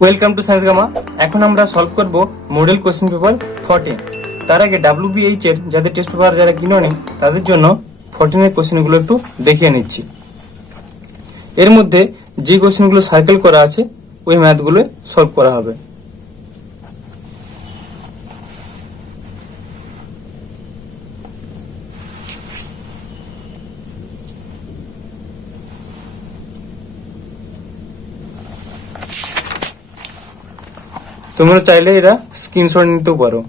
Welcome to science gamma. এখন আমরা solve করব মডেল কোশ্চেন পেপার 14। তার আগে WBH এর যাদের টেস্ট পেপার যারা কিনোনি তাদের জন্য 14 এর কোশ্চেনগুলো একটু দেখিয়ে নিচ্ছি। এর মধ্যে যে কোশ্চেনগুলো সার্কেল করা আছে ওই ম্যাথগুলো সলভ করা হবে। তোমরা চাইলে এরা স্ক্রিনশট নিতেও পারো।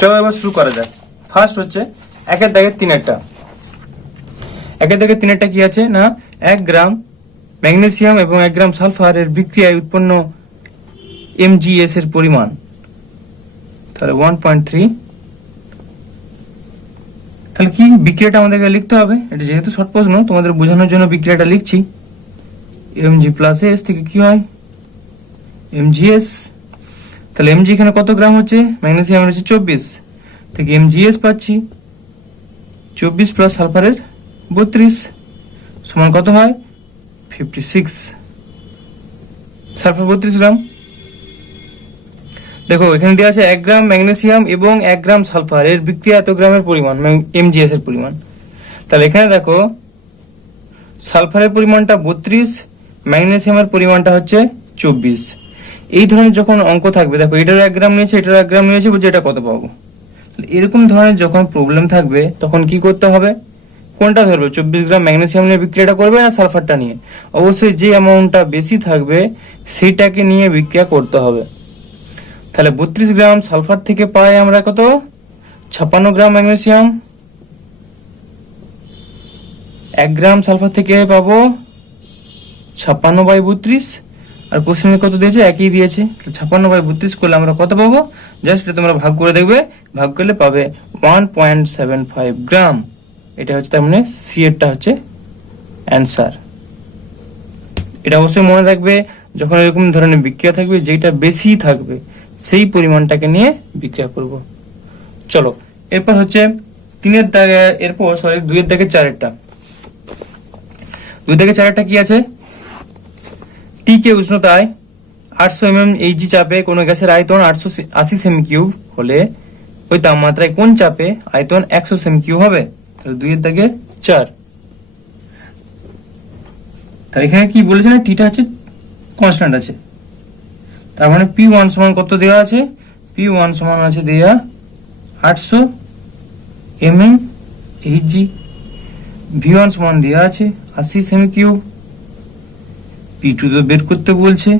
চলো এবার শুরু করা যাক। ফার্স্ট হচ্ছে একের দাগের তিনেরটা। একের দাগের তিনেরটা কি আছে না, 1 গ্রাম ম্যাগনেসিয়াম এবং 1 গ্রাম সালফার এর বিক্রিয়ায় উৎপন্ন MgS এর পরিমাণ তাহলে 1.3। তাহলে কি বিক্রিয়াটা আমাদেরকে লিখতে হবে। এটা যেহেতু শর্ট প্রশ্ন তোমাদের বোঝানোর জন্য বিক্রিয়াটা লিখছি। Mg+S থেকে কি হয় MgS। তাহলে Mg এখানে কত গ্রাম হচ্ছে, ম্যাগনেসিয়াম হচ্ছে 24 থেকে MgS পাচ্ছি 24 প্লাস সালফারের 32 সমান কত হয় 56। সালফার 32 গ্রাম। দেখো এখানে দেওয়া আছে 1 গ্রাম ম্যাগনেসিয়াম এবং 1 গ্রাম সালফার এর বিক্রিয়া এত গ্রামের পরিমাণ MgS এর পরিমাণ। তাহলে এখানে দেখো সালফারের পরিমাণটা 32, ম্যাগনেসিয়ামের পরিমাণটা হচ্ছে 24। এই ধরনের যখন অঙ্ক থাকবে, দেখো এটার 1 গ্রাম নিয়েছে এটার 1 গ্রাম নিয়েছে, বলছে এটা কত পাবো। এরকম ধরনের যখন প্রবলেম থাকবে তখন কি করতে হবে, কোনটা ধরবে, 24 গ্রাম ম্যাগনেসিয়াম নিয়ে বিক্রিয়াটা করবে না সালফারটা নিয়ে। অবশ্যই যে অ্যামাউন্টটা বেশি থাকবে সেইটাকে নিয়ে বিক্রিয়া করতে হবে। তাহলে 32 গ্রাম সালফার থেকে পাই আমরা কত 56 গ্রাম ম্যাগনেসিয়াম, 1 গ্রাম সালফার থেকে পাবো 56/32। আর কোশ্চেনে কত দিয়েছে, একই দিয়েছে। 56/32 করলে আমরা কত পাবো, জাস্ট তোমরা ভাগ করে দেখবে, ভাগ করলে পাবে 1.75 গ্রাম। এটা হচ্ছে তার মানে সি এরটা হচ্ছে অ্যান্সার। এটা অবশ্যই মনে রাখবে, যখন এরকম ধরনের বিক্রিয়া থাকবে যেটা বেশি থাকবে সেই পরিমাণটাকে নিয়ে বিক্রিয়া করব। চলো এরপর হচ্ছে 3 এর দাগে, এরপর 2 এর দাগে 4 এরটা। 2 দাগে 4 এরটা কি আছে, টি কে উষ্ণতায় 800 mm Hg চাপে কোনো গ্যাসের আয়তন 880 সেমি3 হলে ওই তাপমাত্রায় কোন চাপে আয়তন 100 সেমি3 হবে। তাহলে 2 এর দাগে 4। তাহলে এখানে কি বলেছে না, টিটা আছে কনস্ট্যান্ট আছে, তার মানে P1 সমান কত দেওয়া আছে, P1 সমান আছে দেওয়া 800 mm Hg, V1 সমান দেওয়া আছে 80 সেমি3, P2 তো বের করতে বলছে,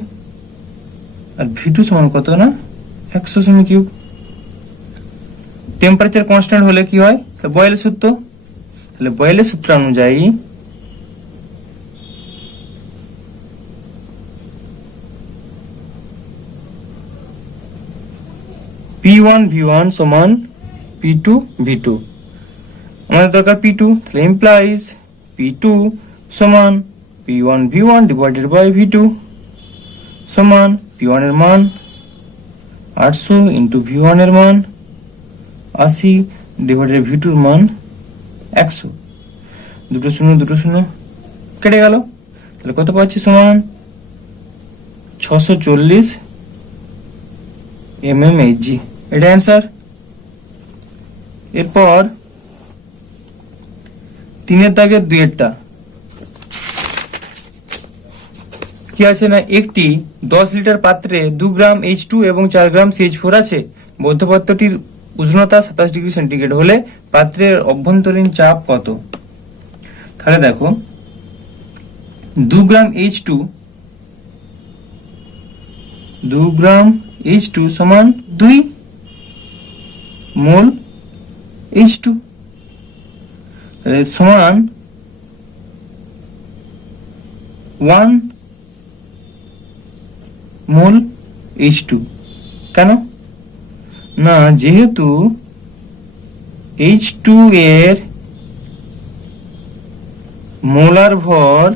আর V2 সমান কত না 100 সেমি3। টেম্পারেচার কনস্ট্যান্ট হলে কি হয়, বয়েলের সূত্র। তাহলে বয়েলের সূত্র অনুযায়ী P1 V1 সমান P2 V2। আমাদের দরকার P2, তাহলে ইমপ্লাইজ P2 সমান P1 V1 divided by V2 সমান P1 এর মান 800 ইন্টু V1 এর মান 80 ডিভাইডেড V2 এর মান 100। দুটো শূন্য কেটে গেল। তাহলে কত পাচ্ছি, সমান 640 mm Hg। এটা অ্যান্সার। এরপর 3 এর দাগের 2 এরটা কি আছে না, একটি 10 লিটার পাত্রে 2 গ্রাম H2 এবং 4 গ্রাম CH4 আছে। বদ্ধ পাত্রটির উষ্ণতা 27 ডিগ্রি সেন্টিগ্রেড হলে পাত্রের অভ্যন্তরীণ চাপ কত। তাহলে দেখো 2 গ্রাম H2 সমান 2 মোল H2 সমান 1 মোল H2। কেন না, যেহেতু H2 এর মোলার ভর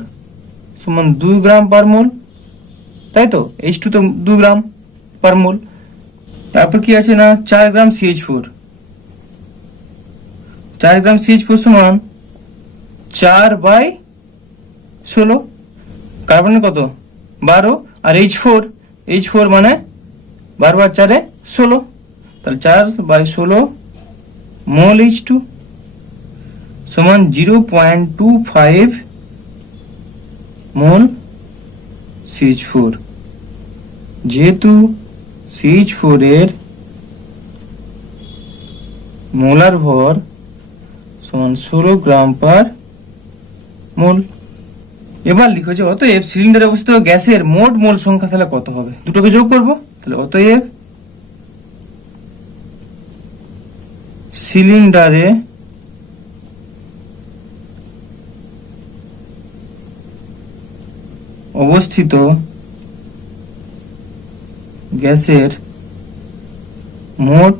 সমান 2 গ্রাম পার মোল, তাই তো? H2 তো 2 গ্রাম পার মোল। তারপর কি আছে না 4 গ্রাম CH4, 4 গ্রাম CH4 সমান 4/16। কার্বনের কত 12, আর H4 মানে 12 আর 4 16, তাহলে 4/16 মোল H2 সমান 0.25 মোল CH4। যেহেতু CH4 এর মোলার ভর সমান 16 গ্রাম পার মোল। এবার লিখো যে অতএব সিলিন্ডারে অবস্থিত গ্যাসের মোট মোল সংখ্যা তাহলে কত হবে, দুটোকে যোগ করব। তাহলে অতএব সিলিন্ডারে অবস্থিত গ্যাসের মোট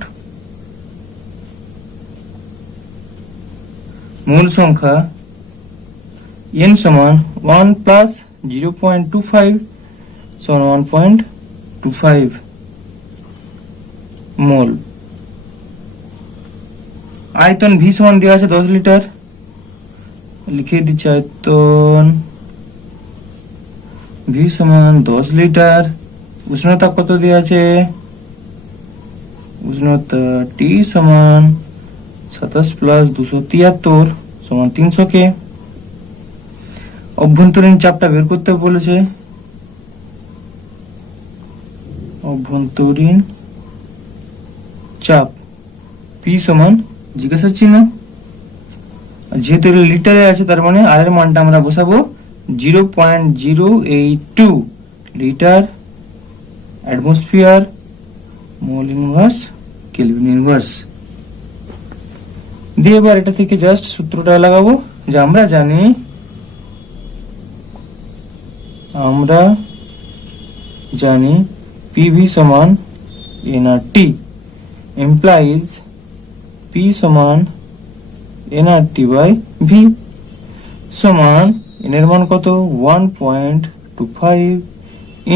মোল সংখ্যা n সমান 1 প্লাস 0.25 সমান 1.25 মোল। আয়তন V সমান দেওয়া আছে 10 লিটার, লিখে দিচ্ছি আয়তন V সমান 10 লিটার। উষ্ণতা কত দেওয়া আছে, উষ্ণতা T সমান 27 প্লাস 273 সমান 300 কে। অভ্যন্তরীণ চাপটা বের করতে বলেছে, অভ্যন্তরীণ চাপ P সমান জিজ্ঞাসা চিহ্ন, যেহেতু লিটারে আছে তার মানে আর এর মানটা আমরা বসাবো 0.082 litre atmosphere mole inverse kelvin inverse দিয়ে। এবার এটা থেকে জাস্ট সূত্রটা লাগাবো, যে আমরা জানি PV সমান nRT implies P সমান nRT বাই V সমান n এর মান কত 1.25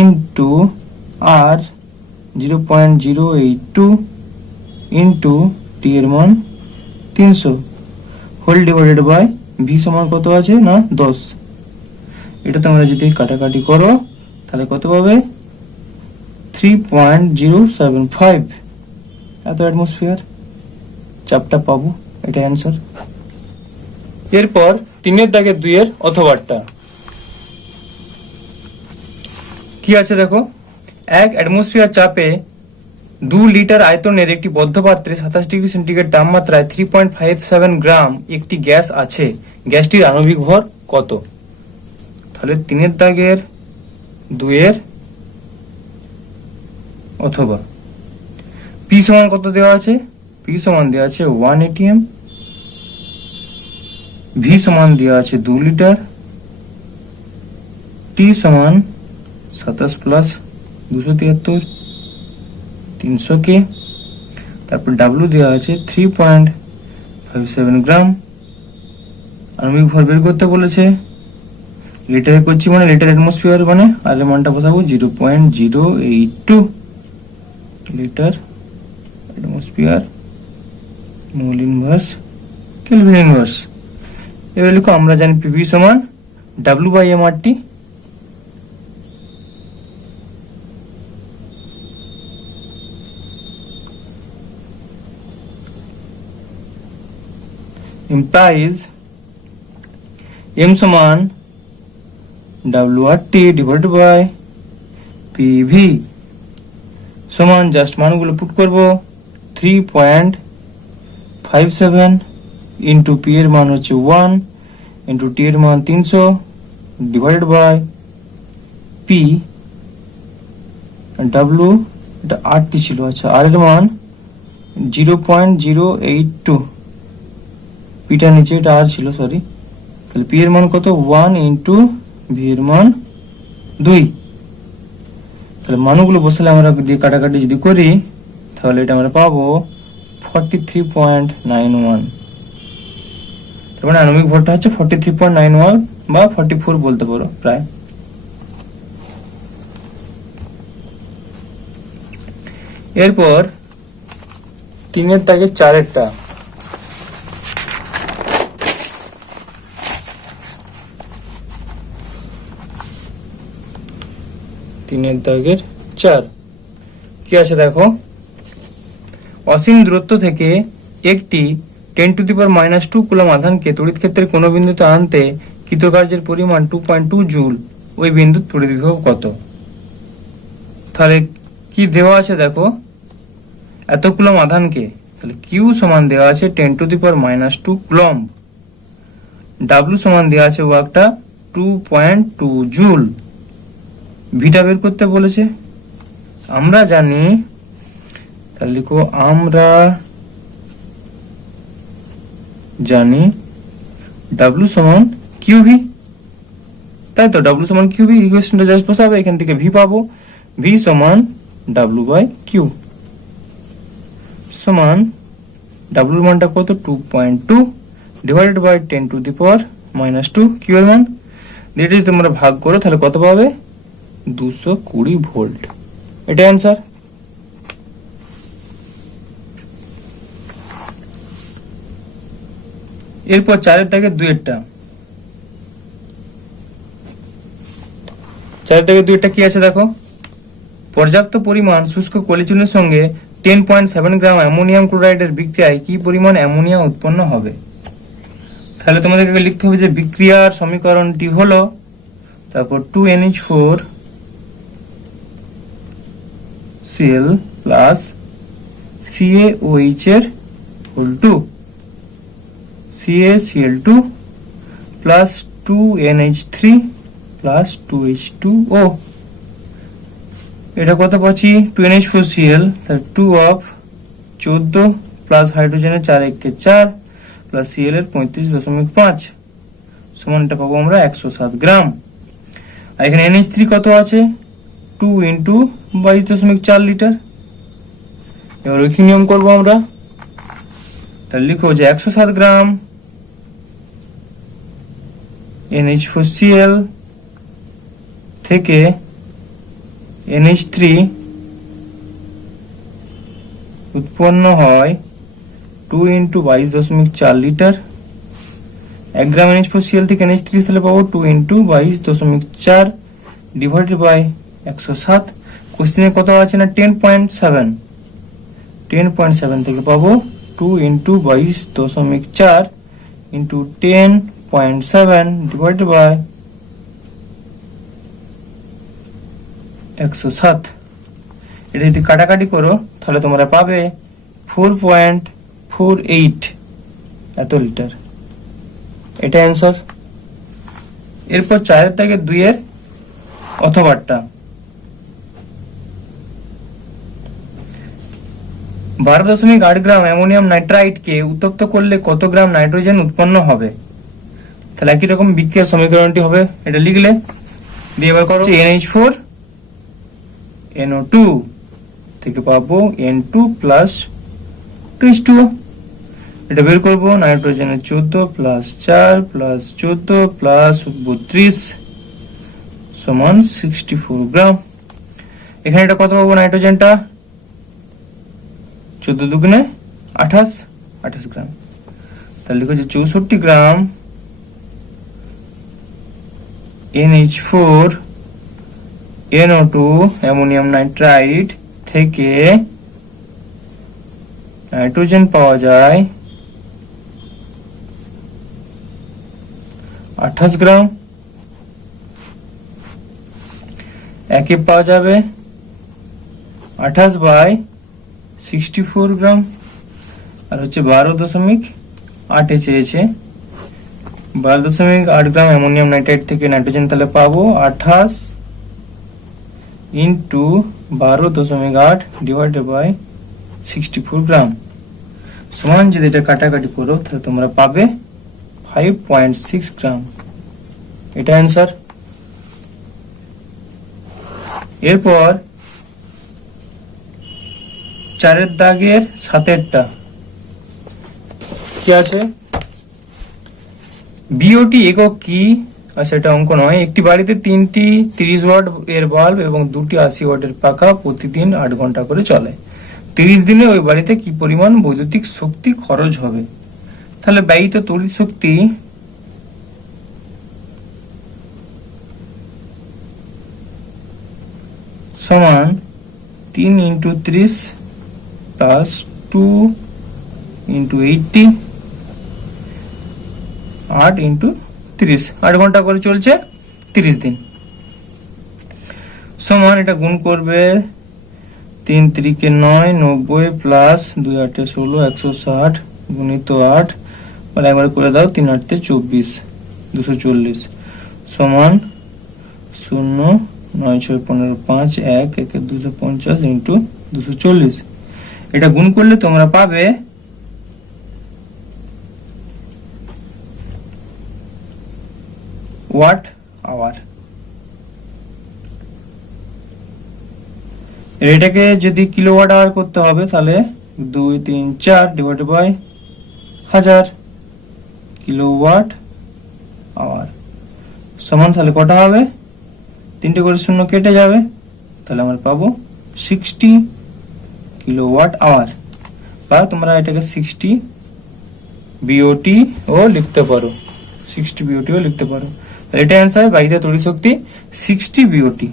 ইন্টু R 0.082 ইন্টু T এর মান 300 হোল ডিভাইডেড বাই V সমান কত আছে না 10। এটা তোমরা যদি কাটাকাটি করো তাহলে কত পাবে 3.075 এত অ্যাটমসফিয়ার চাপটা পাবো, এটা অ্যান্সার। এরপর 3 দাগে 2 এর অথবাটা কি আছে দেখো, 1 অ্যাটমসফিয়ার চাপে 2 লিটার আয়তনের একটি বদ্ধ পাত্রে 27 ডিগ্রি সেন্টিগ্রেড তাপমাত্রায় 3.57 গ্রাম একটি গ্যাস আছে, গ্যাসটির আণবিক ভর কত? তাহলে 3 দাগের 2 এর অথবা P সমান কত দেওয়া আছে, P সমান দেওয়া আছে 1 atm, V সমান দেওয়া আছে 2 লিটার, T সমান 27 প্লাস 273 300 কে। তারপর W দেওয়া আছে 3.57 গ্রাম। আণবিক ভর বের করতে বলেছে, লিটারে করছি মানে লিটার অ্যাটমসফিয়ার মানে আর এর মানটা বসাবো 0.082 litre atmosphere mole inverse kelvin inverse. এবার লিখো আমরা জানি PV সমান W by mRT, implies M সমান WRT divided by PV সমান জাস্ট মানগুলো পুট করব 3.57 ইন্টু P এর মান হচ্ছে 1 ইন্টু T এর মান 300 ডিভাইডেড বাই P W এটা RT ছিল, আচ্ছা আর এর মান 0.082, পিটা নিচে এটা আর ছিল সরি, তাহলে P এর মান কত 1 ইন্টু V এর মান 2। তাহলে মানগুলো বসালে আমরা দিয়ে কাটাকাটি যদি করি তাহলে এটা আমরা পাবো 43.91। তার মানে আণবিক ভরটা হচ্ছে 43.91 বা 44 বলতে পারো প্রায়। এরপর 3-এর দাগের 4-এরটা, কি আছে দেখো, অসীম দূরত্ব থেকে একটি 10⁻² কুলম আধানকে তড়িৎ ক্ষেত্রের কোন বিন্দুতে আনতে কৃতকার্যের পরিমাণ 2.2 জুল, ওই বিন্দুর তড়িৎ বিভব কত? তাহলে কি দেওয়া আছে দেখো, এত কুলম আধানকে, তাহলে কিউ সমান দেওয়া আছে 10⁻² কুলম, ডাব্লিউ সমান দেওয়া আছে ওয়ার্কটা 2.2 জুল, ভিটা বের করতে বলেছে। আমরা জানি, তাহলে লিখো আমরা জানি ডাব্লিউ সমান কিউভি, তাই তো, ডাব্লিউ সমান কিউভি, ইকুয়েশনটা জাস্ট বসাবে, এখান থেকে ভি পাবো, ভি সমান ডাব্লিউ বাই কিউ সমান ডাব্লিউর মানটা কত 2.2 ডিভাইডেড বাই 10⁻², কিউ এর মান, এটা যদি তোমরা ভাগ করো তাহলে কত পাবে 220 ভোল্ট, এটা অ্যান্সার। এরপর 4-এর দাগে 2-এরটা, 4-এর দাগে 2-এরটা কি আছে দেখো, পর্যাপ্ত পরিমাণ শুষ্ক কলিচুনের সঙ্গে 10.7 গ্রাম অ্যামোনিয়াম ক্লোরাইডের বিক্রিয়ায় কি পরিমাণ অ্যামোনিয়া উৎপন্ন হবে? তাহলে তোমাদেরকে লিখতে হবে যে বিক্রিয়ার সমীকরণটি হলো, তারপর 2NH4Cl প্লাস CaOH এর whole 2 CaCl2 plus 2NH3 plus 2H2O, এটা কত পাচ্ছি 2NH4Cl, তাহলে 2 অফ 14 প্লাস হাইড্রোজেনের 4 একে 4 প্লাস Cl এর 35.5 সমান, এটা পাবো আমরা 107 গ্রাম। আর এখানে NH3 কত আছে 2 ইন্টু 22.4 লিটার। এবার ঐকিক নিয়ম করবো আমরা, তাহলে লিখো যে 107 গ্রাম NH4Cl থেকে NH3 উৎপন্ন হয় 2 ইন্টু 22.4 লিটার। 1 গ্রাম NH4Cl থেকে NH3 তাহলে পাবো 2 ইন্টু 22.4 ডিভাইডেড বাই 107। কোশ্চেনে কত আছে না 10.7, 10.7 থেকে পাবো 2 ইন্টু 22.4 ইন্টু 10.7 ডিভাইডেড বাই 107। এটা যদি কাটাকাটি করো তাহলে তোমরা পাবে 4.48 এত লিটার, এটা অ্যান্সার। এরপর 4-এর থেকে 2-এর অথবাটা, 12.8 গ্রাম অ্যামোনিয়াম নাইট্রাইটকে উত্তপ্ত করলে কত গ্রাম নাইট্রোজেন উৎপন্ন হবে? তাহলে একই রকম বিক্রিয়ার সমীকরণটি হবে, এটা লিখলে দিয়ে এবার করো NH4 NO2 থেকে পাবো N2 প্লাস 2H2O, এটা বের করবো নাইট্রোজেনের 14 প্লাস 4 প্লাস 14 প্লাস 32 সমান 64 গ্রাম। এখানে এটা কত পাবো নাইট্রোজেনটা 14 দুগুণে 28 গ্রাম, তাহলে লিখো যে 64 গ্রাম NH4 NO2 অ্যামোনিয়াম নাইট্রাইট থেকে নাইট্রোজেন পাওয়া যায় 28 গ্রাম, একে পাওয়া যাবে 28 বাই 64 গ্রাম, আর হচ্ছে 12.8 চেয়েছে, 12.8 গ্রাম অ্যামোনিয়াম নাইট্রাইট থেকে নাইট্রোজেন, তাহলে পাবো 28 ইন্টু 12.8 ডিভাইডেড বাই 64 গ্রাম সমান, যদি এটা কাটাকাটি করো তাহলে তোমরা পাবে 5.6 গ্রাম, এটা অ্যান্সার। এরপর 4-এর দাগের 7-এরটা কি আছে, বিওটি একক কি? আচ্ছা, এটা অঙ্ক নয়। একটি বাড়িতে 3টি 30 ওয়াট এর বাল্ব এবং 2টি 80 ওয়াটের পাখা প্রতিদিন 8 ঘন্টা করে চলে। 30 দিনে ওই বাড়িতে কি পরিমাণ বৈদ্যুতিক শক্তি খরচ হবে? তাহলে ব্যয়িত তড়িৎ শক্তি সমান 3 × 30 প্লাস 2 × 80 8 × 30, 8 ঘন্টা করে চলছে 30 দিন, সমান এটা গুণ করবে 3 × 9 90 প্লাস 2 × 8 16 160 গুণিত 8 মানে একবার করে দাও, 3 × 8 24 240 সমান 0 9 6 15 5 1 1 250 × 240। এটা গুণ করলে তোমরা পাবে ওয়াট আওয়ার। এটাকে যদি কিলোওয়াট আওয়ার করতে হবে তাহলে 2 3 4 ডিভাইডেড বাই 1000 কিলোওয়াট আওয়ার সমান, তাহলে কটা হবে? 3টে করে শূন্য কেটে যাবে, তাহলে আমরা পাবো 60 কিলোওয়াট আওয়ার। বা তোমরা এটাকে 60 বিওটি ও লিখতে পারো, 60 বিওটি ও লিখতে পারো। তাহলে এটা অ্যান্সার, বায়িত তড়িৎ শক্তি 60 বিওটি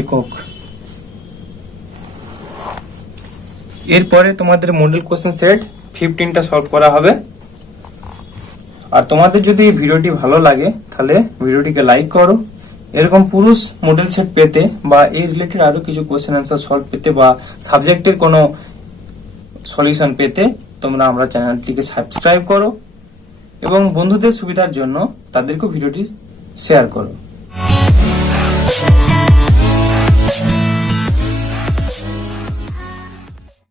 একক। এরপরে তোমাদের মডেল কোশ্চেন সেট 15টা সলভ করা হবে। আর তোমাদের যদি এই ভিডিওটি ভালো লাগে তাহলে ভিডিওটিকে লাইক করো। এরকম পুরুষ মডেল সেট পেতে বা এই রিলেটেড আরো কিছু কোশ্চেন অ্যান্সার সলভ পেতে বা সাবজেক্টের কোনো সলিউশন পেতে তোমরা আমরা চ্যানেলটিকে সাবস্ক্রাইব করো এবং বন্ধুদের সুবিধার জন্য তাদেরকেও ভিডিওটি শেয়ার করো।